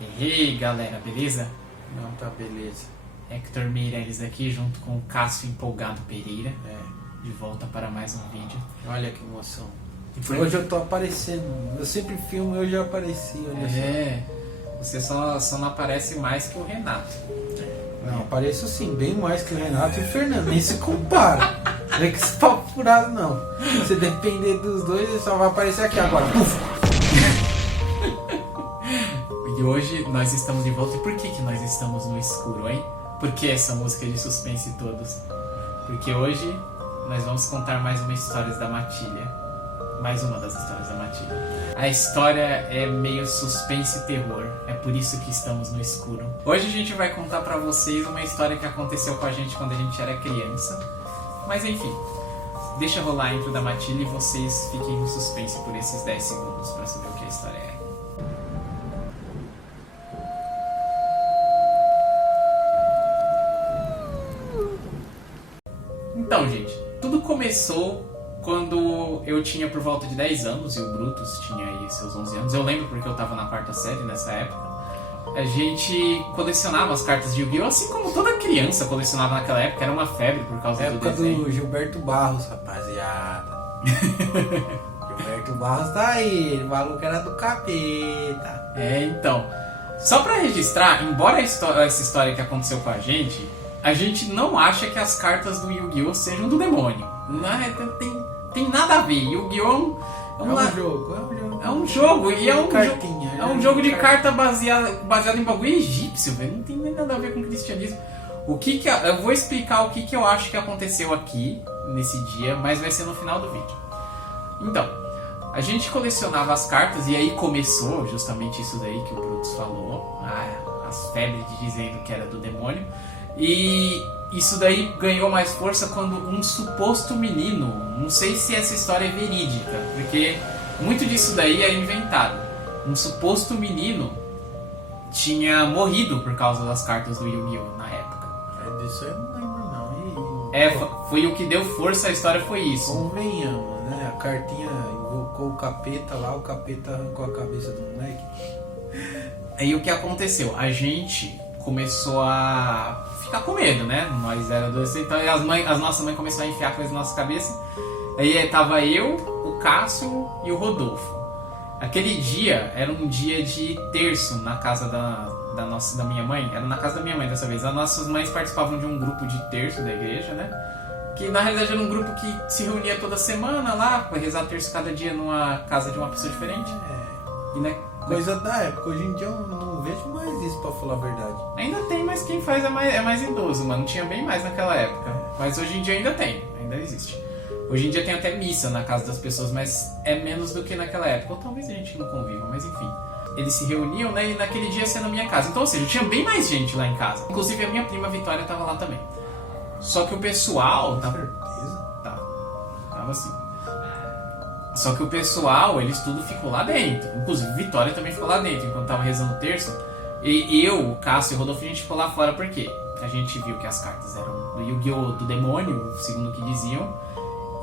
E aí galera, beleza? Não, tá beleza. Hector Meirelles aqui junto com o Cássio Empolgado Pereira, É, de volta para mais um vídeo. olha que emoção. E por Hoje eu tô aparecendo. Eu sempre filmo e eu já apareci, olha você só não aparece mais que o Renato. só. Não, apareço sim, bem mais que o Renato e o Fernando, nem se compara. Não é que esse papo furado não. Se depender dos dois, ele só vai aparecer aqui agora. Puf! E hoje nós estamos de volta. E por que nós estamos no escuro, hein? Por que essa música de suspense todos? Porque hoje nós vamos contar mais uma história da Matilha. Mais uma das histórias da Matilha. A história é meio suspense e terror. É por isso que estamos no escuro. Hoje a gente vai contar pra vocês uma história que aconteceu com a gente quando a gente era criança. Mas enfim, deixa rolar a intro da Matilha e vocês fiquem no suspense por esses 10 segundos pra saber o que a história é. Então, gente, tudo começou quando eu tinha por volta de 10 anos e o Brutus tinha aí seus 11 anos. Eu lembro porque eu tava na quarta série nessa época. A gente colecionava as cartas de Yu-Gi-Oh! Assim como toda criança colecionava naquela época. Era uma febre por causa do Época desenho. do Gilberto Barros, rapaziada. Gilberto Barros tá aí, o maluco era do capeta. Então, só pra registrar, embora essa história que aconteceu com a gente não acha que as cartas do Yu-Gi-Oh! Sejam do demônio. Não tem nada a ver. Yu-Gi-Oh! É um jogo. É um jogo e é um cartinha, é um jogo de carta baseado em bagulho egípcio, velho. Não tem nem nada a ver com o cristianismo. Eu vou explicar o que eu acho que aconteceu aqui nesse dia, mas vai ser no final do vídeo. Então, a gente colecionava as cartas e aí começou justamente isso daí que o Brutus falou, as febres de dizendo que era do demônio. E isso daí ganhou mais força quando um suposto menino, não sei se essa história é verídica, porque muito disso daí é inventado. Um suposto menino tinha morrido por causa das cartas do Yu-Gi-Oh! Na época. Disso eu não lembro não. Foi o que deu força à história, foi isso. Convenhamos, né? A cartinha invocou o capeta lá, o capeta arrancou a cabeça do moleque. Aí o que aconteceu? A gente começou a ficar com medo, né? Nós era adolescentes, então as nossas mães começaram a enfiar coisas na nossa cabeça. Aí tava eu, o Cássio e o Rodolfo. Aquele dia era um dia de terço na casa da minha mãe. Era na casa da minha mãe dessa vez. As nossas mães participavam de um grupo de terço da igreja, né? Que na realidade era um grupo que se reunia toda semana lá para rezar terço cada dia numa casa de uma pessoa diferente. E, né, Coisa da época, hoje em dia eu não vejo mais isso, pra falar a verdade. ainda tem, mas quem faz é mais idoso, mano. Tinha bem mais naquela época. Mas hoje em dia ainda tem, ainda existe. Hoje em dia tem até missa na casa das pessoas, mas é menos do que naquela época. Ou talvez a gente não conviva, mas enfim. Eles se reuniam, né, e naquele dia ia ser na minha casa. Então, ou seja, tinha bem mais gente lá em casa. Inclusive a minha prima Vitória tava lá também. Só que o pessoal... Certeza? Tava assim. Só que o pessoal, eles tudo ficou lá dentro. Inclusive Vitória também ficou lá dentro enquanto tava rezando o terço. E eu, o Cássio e o Rodolfo, a gente ficou lá fora porque a gente viu que as cartas eram do Yu-Gi-Oh! Do demônio, segundo o que diziam.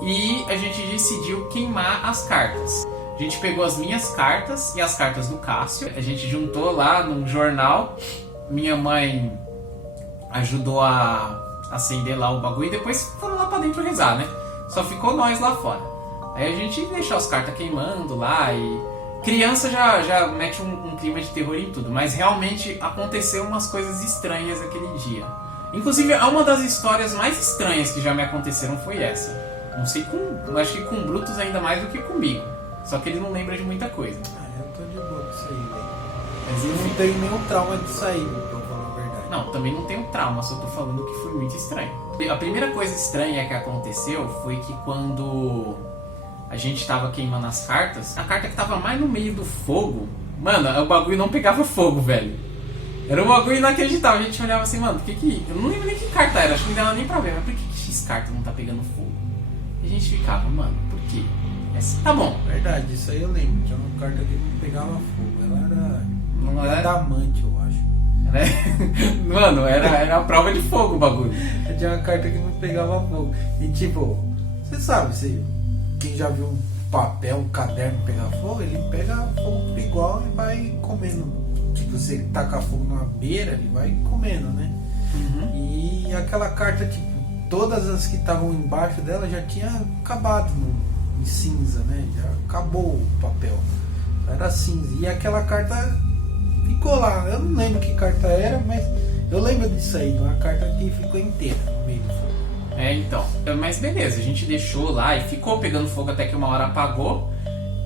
E a gente decidiu queimar as cartas. A gente pegou as minhas cartas e as cartas do Cássio. A gente juntou lá num jornal. Minha mãe ajudou a acender lá o bagulho e depois foram lá pra dentro rezar, né? Só ficou nós lá fora. Aí a gente deixou as cartas queimando lá e... Criança já mete um clima de terror em tudo, mas realmente aconteceu umas coisas estranhas aquele dia. Inclusive, uma das histórias mais estranhas que já me aconteceram foi essa. Não sei acho que com o Brutus ainda mais do que comigo. Só que ele não lembra de muita coisa. Eu tô de boa com isso aí, velho. Mas Eu enfim. não tenho nenhum trauma de sair, pra falar a verdade. Não, também não tenho trauma, só tô falando que foi muito estranho. A primeira coisa estranha que aconteceu foi que quando a gente tava queimando as cartas, a carta que tava mais no meio do fogo, mano, o bagulho não pegava fogo, velho. Era um bagulho inacreditável. A gente olhava assim, mano, por que... Eu não lembro nem que carta era, acho que não dava nem pra ver, mas por que X carta não tá pegando fogo? E a gente ficava, mano, por quê? Tá bom. Verdade, isso aí eu lembro. Tinha uma carta que não pegava fogo. Ela era... Não era... adamante, eu acho. Mano, era a prova de fogo o bagulho. Tinha uma carta que não pegava fogo. E tipo, você sabe, quem já viu um papel, um caderno pegar fogo, ele pega fogo igual e vai comendo tipo, você tacar fogo na beira, ele vai comendo, né? Uhum. E aquela carta, tipo, todas as que estavam embaixo dela já tinha acabado em cinza, né? Já acabou o papel. Era cinza. E aquela carta ficou lá. Eu não lembro que carta era, mas eu lembro disso aí, uma carta que ficou inteira no meio do fogo. Então. Mas beleza, a gente deixou lá e ficou pegando fogo até que uma hora apagou.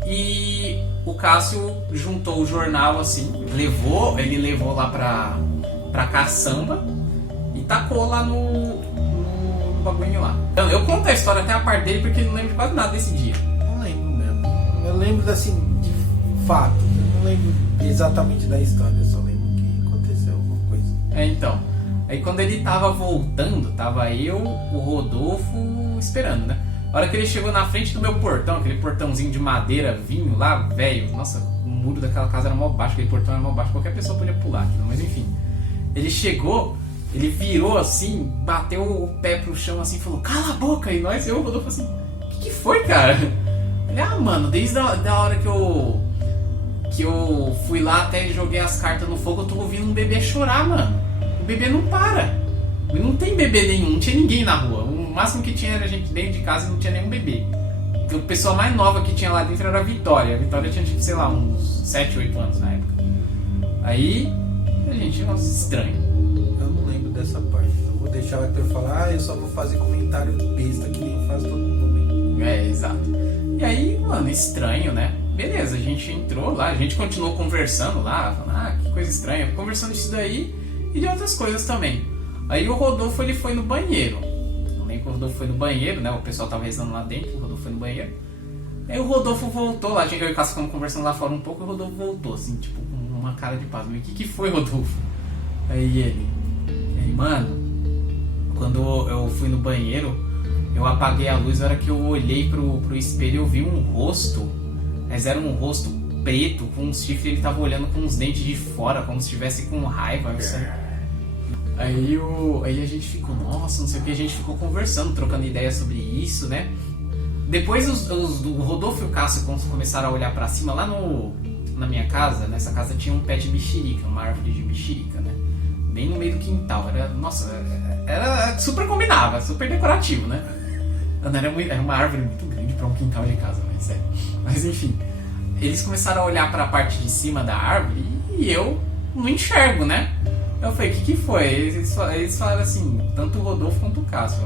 E o Cássio juntou o jornal assim, ele levou lá pra caçamba e tacou lá no bagulho lá. Então, eu conto a história até a parte dele porque eu não lembro de quase nada desse dia. Não lembro mesmo. Eu lembro assim, de fato. Eu não lembro exatamente da história, eu só lembro que aconteceu alguma coisa. Então. Aí quando ele tava voltando, tava eu, o Rodolfo esperando, né? A hora que ele chegou na frente do meu portão, aquele portãozinho de madeira, vinho lá, velho. Nossa, o muro daquela casa era mó baixo, aquele portão era mó baixo, qualquer pessoa podia pular aquilo, mas enfim. Ele chegou, ele virou assim, bateu o pé pro chão assim, falou, cala a boca! E nós, eu e o Rodolfo assim, o que foi, cara? Ele, mano, desde a hora que eu fui lá até joguei as cartas no fogo, eu tô ouvindo um bebê chorar, mano. O bebê não para. Não tem bebê nenhum, não tinha ninguém na rua. O máximo que tinha era gente dentro de casa e não tinha nenhum bebê. A pessoa mais nova que tinha lá dentro era a Vitória. A Vitória tinha, tipo, sei lá, uns 7, 8 anos na época. Aí, a gente, nossa, estranho. Eu não lembro dessa parte. Eu vou deixar o Hector falar, eu só vou fazer comentário besta que nem faz todo mundo. Exato. E aí, mano, estranho, né? Beleza, a gente entrou lá, a gente continuou conversando lá, falando, que coisa estranha, conversando disso daí e de outras coisas também. Aí o Rodolfo, ele foi no banheiro. Eu lembro que o Rodolfo foi no banheiro, né? O pessoal tava rezando lá dentro, o Rodolfo foi no banheiro. Aí o Rodolfo voltou lá, eu e o Cássio ficamos conversando lá fora um pouco, e o Rodolfo voltou, assim, tipo, com uma cara de paz. Mas o que foi, Rodolfo? Aí, mano, quando eu fui no banheiro, eu apaguei a luz, na hora que eu olhei pro espelho, eu vi um rosto, mas era um rosto preto, com uns chifres, ele tava olhando com os dentes de fora, como se estivesse com raiva, sabe? Aí a gente ficou, nossa, não sei o que, a gente ficou conversando, trocando ideias sobre isso, né? Depois o Rodolfo e o Cássio começaram a olhar pra cima, lá na minha casa, nessa casa tinha um pé de mexerica, uma árvore de mexerica, né? Bem no meio do quintal, era super combinava, super decorativo, né? Era uma árvore muito grande pra um quintal de casa, mas sério. Mas enfim, eles começaram a olhar pra parte de cima da árvore e eu não enxergo, né? Eu falei, o que foi? Eles falaram assim, tanto o Rodolfo quanto o Cássio.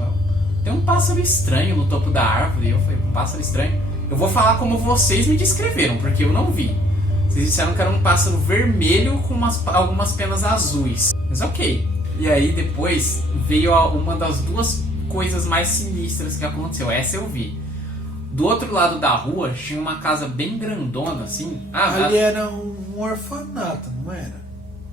Tem um pássaro estranho no topo da árvore. E eu falei, um pássaro estranho? Eu vou falar como vocês me descreveram, porque eu não vi. Vocês disseram que era um pássaro vermelho com algumas penas azuis. Mas ok. E aí depois veio uma das duas coisas mais sinistras que aconteceu. Essa eu vi. Do outro lado da rua tinha uma casa bem grandona, assim. Ali era um orfanato, não era?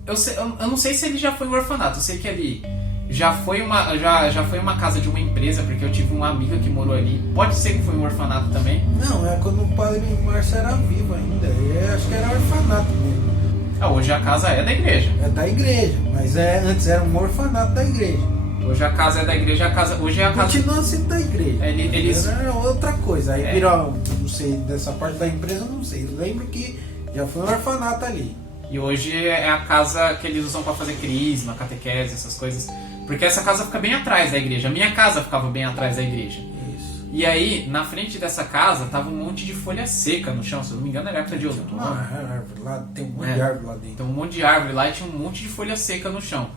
Eu não sei se ele já foi um orfanato, eu sei que ali já foi uma casa de uma empresa, porque eu tive uma amiga que morou ali. Pode ser que foi um orfanato também. Não, é quando o padre Márcio era vivo ainda. Acho que era orfanato mesmo. Hoje a casa é da igreja. É da igreja, mas antes era um orfanato da igreja. Hoje a casa é da igreja, hoje é a casa... Continua sendo da igreja. Eles... Era outra coisa. Aí virou, não sei, dessa parte da empresa, não sei. Eu lembro que já foi um orfanato ali. E hoje é a casa que eles usam pra fazer crisma, catequese, essas coisas. Porque essa casa fica bem atrás da igreja. A minha casa ficava bem atrás da igreja. Isso. E aí, na frente dessa casa, tava um monte de folha seca no chão. Se eu não me engano, era época de outono. Árvore lá, tem um monte de árvore lá dentro. Tem um monte de árvore lá e tinha um monte de folha seca no chão.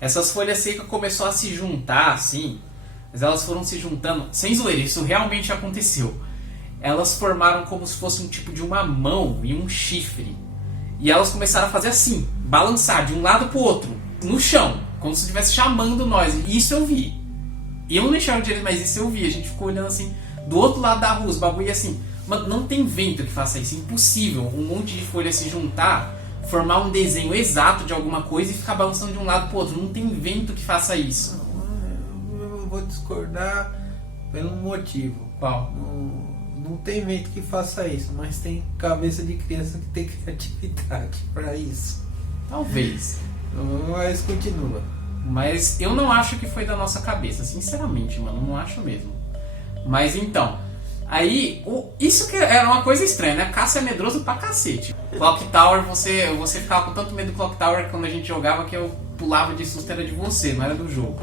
Essas folhas secas começaram a se juntar, assim. Mas elas foram se juntando. Sem zoeira, isso realmente aconteceu. Elas formaram como se fosse um tipo de uma mão e um chifre. E elas começaram a fazer assim, balançar de um lado pro outro, no chão, como se estivesse chamando nós. E isso eu vi. E eu não enxergo direito, mas isso eu vi. A gente ficou olhando assim, do outro lado da rua, os bagulho assim. Mano, não tem vento que faça isso, é impossível. Um monte de folha se juntar, formar um desenho exato de alguma coisa e ficar balançando de um lado pro outro. Não tem vento que faça isso. Eu vou discordar pelo motivo. Qual? Não tem vento que faça isso, mas tem cabeça de criança que tem criatividade pra isso. Talvez. Mas continua. Mas eu não acho que foi da nossa cabeça, sinceramente, mano, não acho mesmo. Mas então, aí, isso que era uma coisa estranha, né? Cássio é medroso pra cacete. Clock Tower, você ficava com tanto medo do Clock Tower quando a gente jogava que eu pulava de susto, era de você, não era do jogo.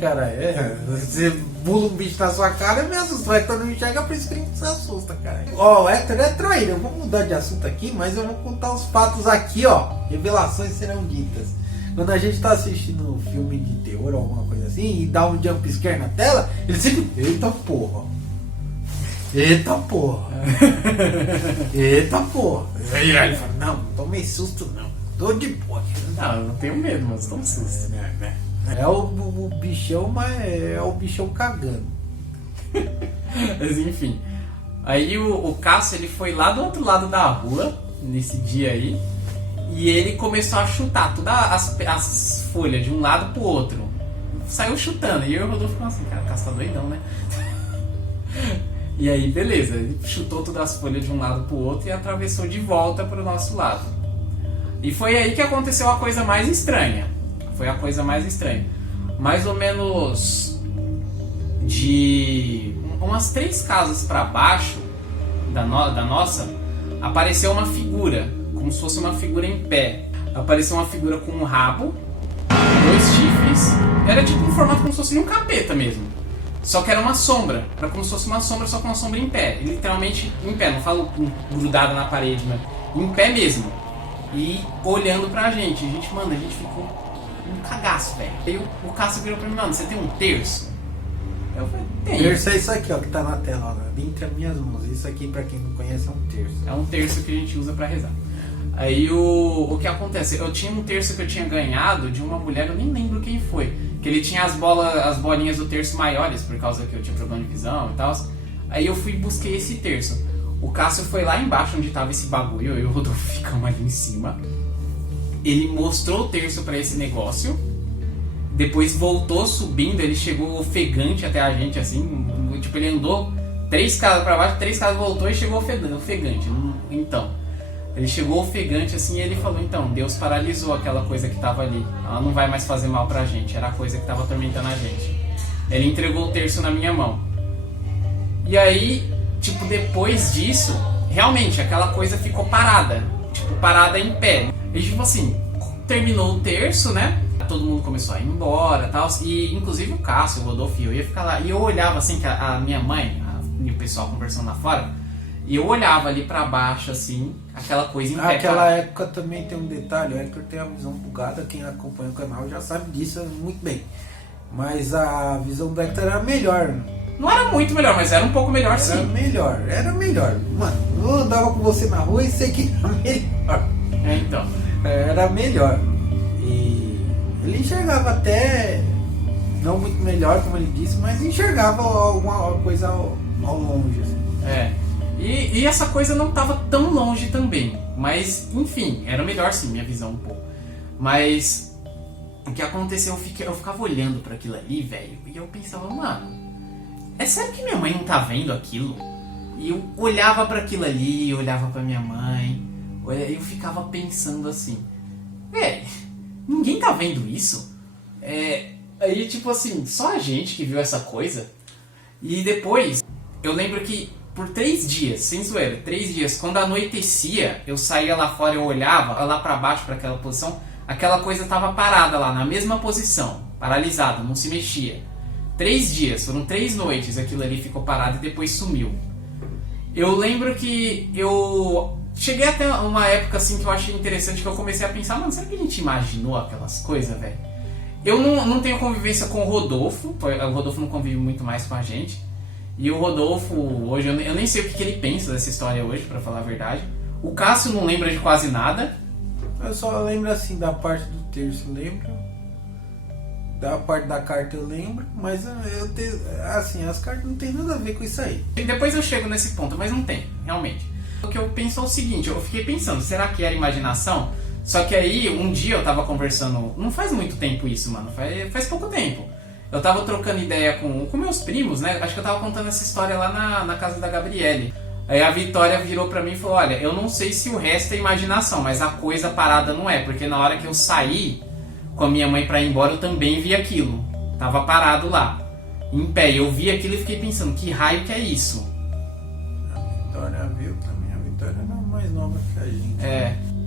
Cara, você pula um bicho na sua cara e me assusta. O Hector não enxerga, por isso que ele se assusta, cara. O Hector é traíra. Eu vou mudar de assunto aqui, mas eu vou contar os fatos aqui, ó. Revelações serão ditas. Quando a gente tá assistindo um filme de terror ou alguma coisa assim e dá um jump scare na tela, ele sempre. Eita porra! Eita porra! Eita porra! Aí ele fala, não tomei susto não. Tô de boa aqui. Não, eu não tenho medo, mas tomo susto. É o bichão, mas é o bichão cagando. Mas enfim. Aí o Cássio, ele foi lá do outro lado da rua, nesse dia aí, e ele começou a chutar todas as folhas de um lado pro outro. Saiu chutando, e eu e o Rodolfo ficamos assim, cara, o Cássio tá doidão, né? E aí, beleza, ele chutou todas as folhas de um lado pro outro e atravessou de volta pro nosso lado. E foi aí que aconteceu a coisa mais estranha. Foi a coisa mais estranha. Mais ou menos de umas 3 casas para baixo da nossa, apareceu uma figura, como se fosse uma figura em pé. Apareceu uma figura com um rabo, 2 chifres. Era tipo um formato como se fosse um capeta mesmo. Só que era uma sombra. Era como se fosse uma sombra, só com uma sombra em pé. Literalmente em pé, não falo grudada na parede, mas em pé mesmo. E olhando pra gente. A gente, mano, a gente ficou um cagaço, velho. Aí o Cássio virou pra mim, mano, você tem um terço? Eu falei, tem. Terço é isso aqui, ó, que tá na tela, ó, entre as minhas mãos. Isso aqui, pra quem não conhece, é um terço. É um terço que a gente usa pra rezar. Aí o que acontece? Eu tinha um terço que eu tinha ganhado de uma mulher, eu nem lembro quem foi. Que ele tinha as bolinhas do terço maiores, por causa que eu tinha problema de visão e tal. Aí eu fui e busquei esse terço. O Cássio foi lá embaixo onde tava esse bagulho, eu e o Rodolfo ficamos ali em cima. Ele mostrou o terço pra esse negócio. Depois voltou subindo, ele chegou ofegante até a gente, assim. Tipo, ele andou 3 casas pra baixo, 3 casas voltou e chegou ofegante. Então, ele chegou ofegante assim e ele falou, então, Deus paralisou aquela coisa que tava ali. Ela não vai mais fazer mal pra gente, era a coisa que tava atormentando a gente. Ele entregou o terço na minha mão. E aí, tipo, depois disso, realmente, aquela coisa ficou parada. Tipo, parada em pé. E tipo assim, terminou o terço, né? Todo mundo começou a ir embora e tal. E inclusive o Cássio, o Rodolfo, eu ia ficar lá. E eu olhava assim, que a minha mãe, e o pessoal conversando lá fora, e eu olhava ali pra baixo, assim, aquela coisa em pé. Naquela época também tem um detalhe, o Hector tem a visão bugada, quem acompanha o canal já sabe disso muito bem. Mas a visão do Hector era melhor. Não era muito melhor, mas era um pouco melhor sim. Era melhor. Mano, eu andava com você na rua e sei que era melhor. Então. Era melhor. E ele enxergava até, não muito melhor, como ele disse, mas enxergava alguma coisa ao longe. Assim. E essa coisa não estava tão longe também. Mas, enfim, era melhor sim, minha visão um pouco. Mas o que aconteceu, eu ficava olhando para aquilo ali, velho, e eu pensava, mano, é sério que minha mãe não tá vendo aquilo? E eu olhava para aquilo ali, olhava para minha mãe, eu ficava pensando assim, velho, ninguém tá vendo isso? Aí, tipo assim, só a gente que viu essa coisa. E depois, eu lembro que por 3 dias, sem zoeira, 3 dias, quando anoitecia, eu saía lá fora, eu olhava lá pra baixo, pra aquela posição, aquela coisa tava parada lá, na mesma posição, paralisada, não se mexia. 3 dias, foram 3 noites, aquilo ali ficou parado e depois sumiu. Eu lembro que eu cheguei até uma época assim que eu achei interessante, que eu comecei a pensar, mano, será que a gente imaginou aquelas coisas, velho? Eu não tenho convivência com o Rodolfo não convive muito mais com a gente. E o Rodolfo, hoje, eu nem sei o que ele pensa dessa história hoje, pra falar a verdade. O Cássio não lembra de quase nada. Eu só lembro assim da parte do terço, lembro. Da parte da carta eu lembro, mas assim, as cartas não tem nada a ver com isso aí. E depois eu chego nesse ponto, mas não tem, realmente. O que eu penso é o seguinte, eu fiquei pensando, será que era imaginação? Só que aí, um dia eu tava conversando, não faz muito tempo isso, mano, faz pouco tempo. Eu tava trocando ideia com meus primos, né? Acho que eu tava contando essa história lá na casa da Gabriele. Aí a Vitória virou pra mim e falou, olha, eu não sei se o resto é imaginação, mas a coisa parada não é, porque na hora que eu saí com a minha mãe pra ir embora, eu também vi aquilo. Tava parado lá, em pé. Eu vi aquilo e fiquei pensando, que raio que é isso? A Vitória viu também, a Vitória não é mais nova que a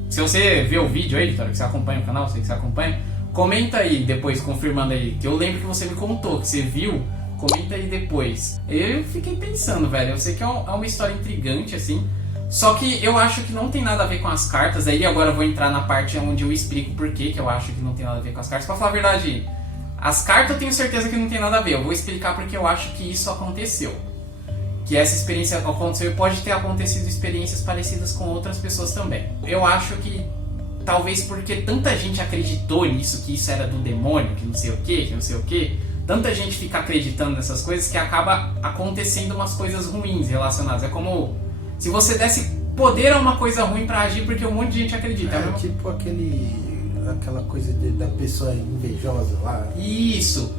Se você vê o vídeo aí, Vitória, que você acompanha o canal, sei que você acompanha, comenta aí depois, confirmando aí, que eu lembro que você me contou, que você viu, comenta aí depois. Eu fiquei pensando, velho, eu sei que é uma história intrigante, assim, só que eu acho que não tem nada a ver com as cartas, aí agora eu vou entrar na parte onde eu explico por que eu acho que não tem nada a ver com as cartas. Pra falar a verdade, as cartas eu tenho certeza que não tem nada a ver, eu vou explicar porque eu acho que isso aconteceu. Que essa experiência aconteceu e pode ter acontecido experiências parecidas com outras pessoas também. Eu acho que talvez porque tanta gente acreditou nisso, que isso era do demônio, que não sei o que, tanta gente fica acreditando nessas coisas que acaba acontecendo umas coisas ruins relacionadas. É como se você desse poder a uma coisa ruim pra agir porque um monte de gente acredita. É tipo aquela coisa da pessoa invejosa lá. Isso.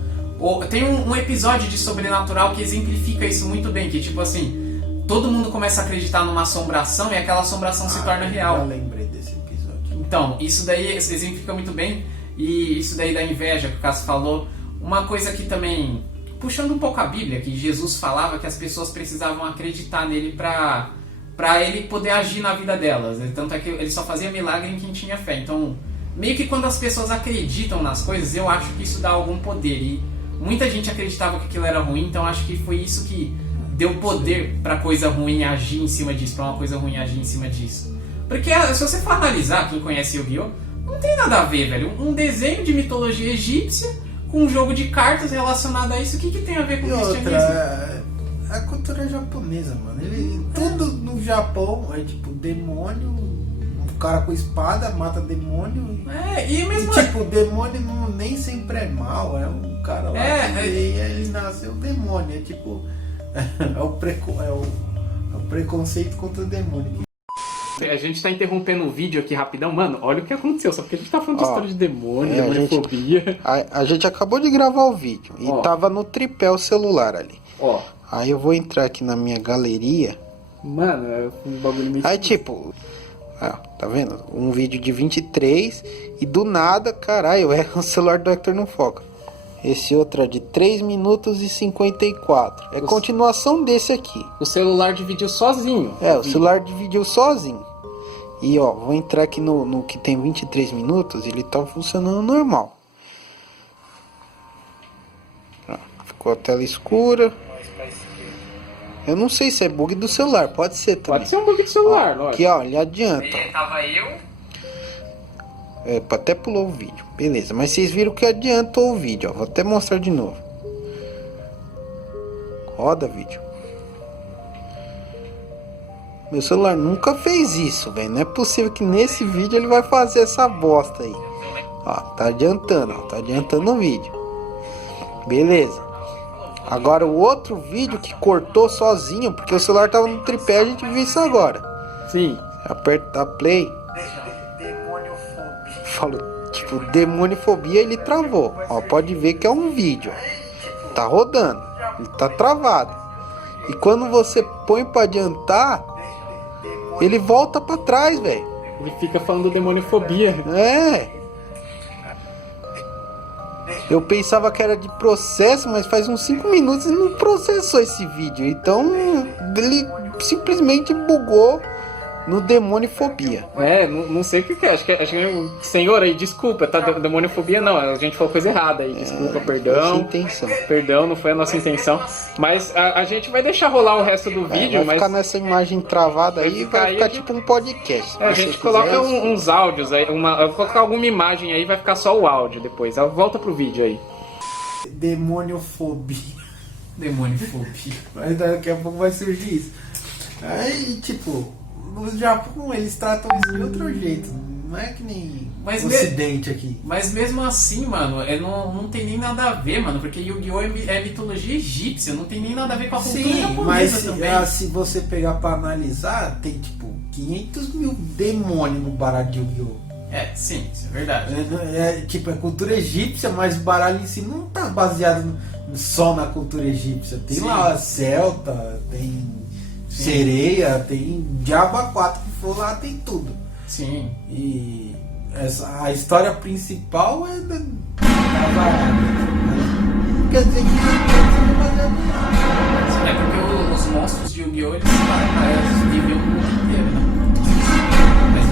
Tem um episódio de Sobrenatural que exemplifica isso muito bem, que tipo assim, todo mundo começa a acreditar numa assombração e aquela assombração se torna real. Eu lembrei desse episódio. Então, isso daí exemplifica muito bem, e isso daí da inveja que o Cássio falou, uma coisa que também, puxando um pouco a Bíblia, que Jesus falava que as pessoas precisavam acreditar nele pra ele poder agir na vida delas, tanto é que ele só fazia milagre em quem tinha fé. Então, meio que quando as pessoas acreditam nas coisas, eu acho que isso dá algum poder, e muita gente acreditava que aquilo era ruim, então acho que foi isso que deu poder pra coisa ruim agir em cima disso, pra uma coisa ruim agir em cima disso. Porque se você for analisar, quem conhece Yu-Gi-Oh!, não tem nada a ver, velho. Um desenho de mitologia egípcia com um jogo de cartas relacionado a isso, o que tem a ver com o cristianismo? A cultura japonesa, mano. Tudo no Japão é tipo demônio, um cara com espada mata demônio. E mesmo tipo, o demônio nem sempre é mal, é um cara lá que ele nasceu demônio. É tipo, é o preconceito contra o demônio. A gente tá interrompendo o vídeo aqui rapidão. Mano, olha o que aconteceu. Só porque a gente tá falando de história de demônio, demoniofobia. A gente acabou de gravar o vídeo e tava no tripé o celular ali. Aí eu vou entrar aqui na minha galeria. Mano, é um bagulho meio... Aí tipo... tá vendo? Um vídeo de 23 e do nada, caralho, o celular do Hector não foca. Esse outro é de 3 minutos e 54. É continuação desse aqui. O celular dividiu sozinho. O celular dividiu sozinho. E vou entrar aqui no que tem 23 minutos, ele tá funcionando normal. Ficou a tela escura. Eu não sei se é bug do celular, pode ser também. Pode ser um bug do celular, lógico. Aqui, ele adianta. Tava eu... até pulou o vídeo, beleza. Mas vocês viram que adiantou o vídeo, vou até mostrar de novo. Roda vídeo. Meu celular nunca fez isso, velho. Não é possível que nesse vídeo ele vai fazer essa bosta aí. Tá adiantando, tá adiantando o vídeo. Beleza. Agora o outro vídeo que cortou sozinho, porque o celular tava no tripé, a gente viu isso agora. Sim. Aperta play. Falou, tipo, demoniofobia, ele travou. Pode ver que é um vídeo. Tá rodando. Ele tá travado. E quando você põe pra adiantar, ele volta pra trás, velho. Ele fica falando demoniofobia. Eu pensava que era de processo, mas faz uns 5 minutos e não processou esse vídeo. Então, ele simplesmente bugou no demoniofobia. Não sei o que é. Acho que senhor aí, desculpa, tá? Demoniofobia não, a gente falou coisa errada aí. Desculpa, perdão. Intenção. Perdão, não foi a nossa intenção. Mas a gente vai deixar rolar o resto do vídeo. Vai ficar nessa imagem travada aí, vai ficar tipo um podcast. A gente coloca uns áudios aí, eu vou colocar alguma imagem aí, vai ficar só o áudio depois. Volta pro vídeo aí. Demoniofobia. Demoniofobia. Mas daqui a pouco vai surgir isso. Aí, tipo... No Japão eles tratam isso de outro jeito. Não é que nem o Ocidente aqui. Mas mesmo assim, mano, não tem nem nada a ver, mano. Porque Yu-Gi-Oh! É mitologia egípcia. Não tem nem nada a ver com a cultura japonesa também. Mas se você pegar pra analisar, tem tipo 500 mil demônios no baralho de Yu-Gi-Oh! Sim, isso é verdade. Tipo, é cultura egípcia, mas o baralho em si não tá baseado só na cultura egípcia. Tem lá celta, tem... sereia, tem diabo a 4 que for lá, tem tudo. Sim. E a história principal é da quer dizer que não baseado em nada. É porque os monstros de Yu-Gi-Oh! Eles viviam o mundo inteiro, né? Mas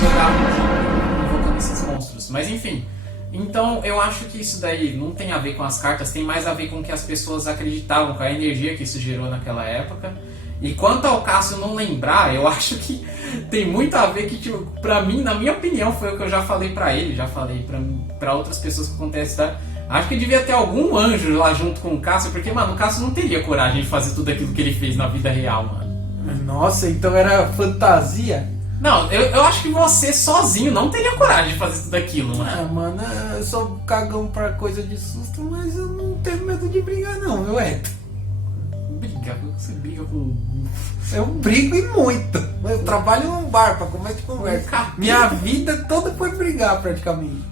jogavam invocando esses monstros. Mas enfim, então eu acho que isso daí não tem a ver com as cartas, tem mais a ver com o que as pessoas acreditavam, com a energia que isso gerou naquela época. E quanto ao Cássio não lembrar, eu acho que tem muito a ver que, tipo, pra mim, na minha opinião, foi o que eu já falei pra ele, já falei pra outras pessoas que acontece, tá? Acho que devia ter algum anjo lá junto com o Cássio, porque, mano, o Cássio não teria coragem de fazer tudo aquilo que ele fez na vida real, mano. Nossa, então era fantasia? Não, eu acho que você sozinho não teria coragem de fazer tudo aquilo, Ah, mano. mano, eu sou cagão pra coisa de susto, mas eu não tenho medo de brigar não, meu Hector. Você briga com... Eu brigo e muito. Eu trabalho num bar pra começo de conversa. Capeta. Minha vida toda foi brigar praticamente.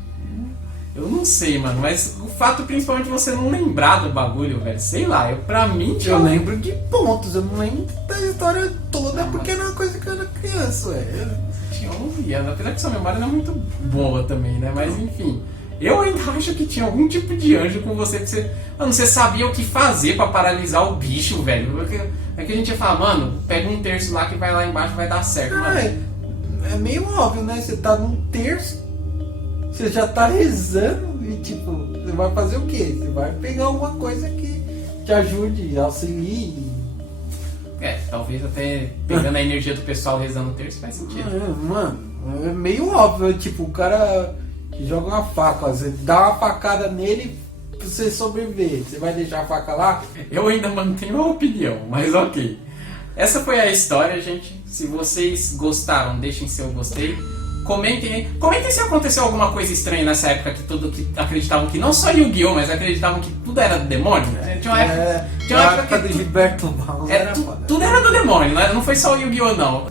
Eu não sei, mano, mas o fato principalmente de você não lembrar do bagulho, velho, sei lá, pra mim... Eu lembro de pontos, eu não lembro da história toda porque era uma coisa que eu era criança, ué. Tinha 11 anos, apesar que sua memória não é muito boa também, né? Mas enfim, eu ainda acho que tinha algum tipo de anjo com você que você... Mano, você sabia o que fazer pra paralisar o bicho, velho. Porque é que a gente ia falar, mano, pega um terço lá que vai lá embaixo vai dar certo, Ah, mano. é meio óbvio, né? Você tá num terço, você já tá rezando e tipo, você vai fazer o quê? Você vai pegar alguma coisa que te ajude, auxilie. É, talvez até pegando a energia do pessoal rezando o terço faz sentido. Mano, é meio óbvio, tipo, o cara que joga uma faca, ó, você dá uma facada nele pra você sobreviver. Você vai deixar a faca lá? Eu ainda mantenho a opinião, mas ok. Essa foi a história, gente. Se vocês gostaram, deixem seu gostei. Comentem aí. Comentem se aconteceu alguma coisa estranha nessa época que acreditavam que não só Yu-Gi-Oh!, mas acreditavam que tudo era do demônio. Tinha uma época, tinha uma época do que Gilberto Barros era era foda. tudo era do demônio, né? Não foi só o Yu-Gi-Oh! Não.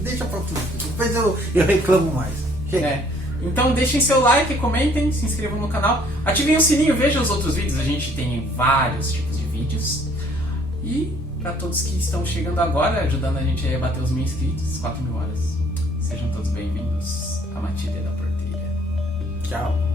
Deixa pra tudo. Depois eu reclamo mais. Chega. É. Então deixem seu like, comentem, se inscrevam no canal, ativem o sininho, vejam os outros vídeos, a gente tem vários tipos de vídeos. E para todos que estão chegando agora, ajudando a gente aí a bater os 1000 inscritos, 4000 horas, sejam todos bem-vindos à Matilha da Porteira. Tchau.